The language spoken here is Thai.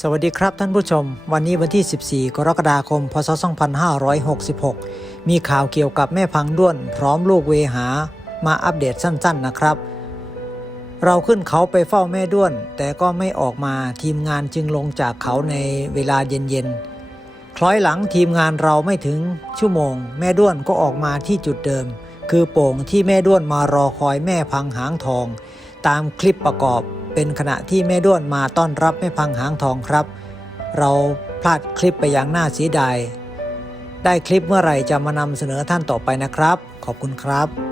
สวัสดีครับท่านผู้ชม วันนี้วันที่ 14 กรกฎาคม พศ 2566 มีข่าวเกี่ยวกับแม่พังด้วน พร้อมลูกเวหา มาอัปเดตสั้นๆนะครับ เราขึ้นเขาไปเฝ้าแม่ด้วน แต่ก็ไม่ออกมาทีมงานจึงลงจากเขาในเวลาเย็นๆ คล้อยหลังทีมงานเราไม่ถึงชั่วโมง แม่ด้วนก็ออกมาที่จุดเดิม คือโป่งที่แม่ด้วนมารอคอยแม่พังหางทอง ตามคลิปประกอบ เป็นขณะที่แม่ด้วนมาต้อนรับแม่พังหางทองครับ เราพลาดคลิปไปอย่างน่าเสียดายได้คลิปเมื่อไหร่จะมานำเสนอท่านต่อไปนะครับ ขอบคุณครับ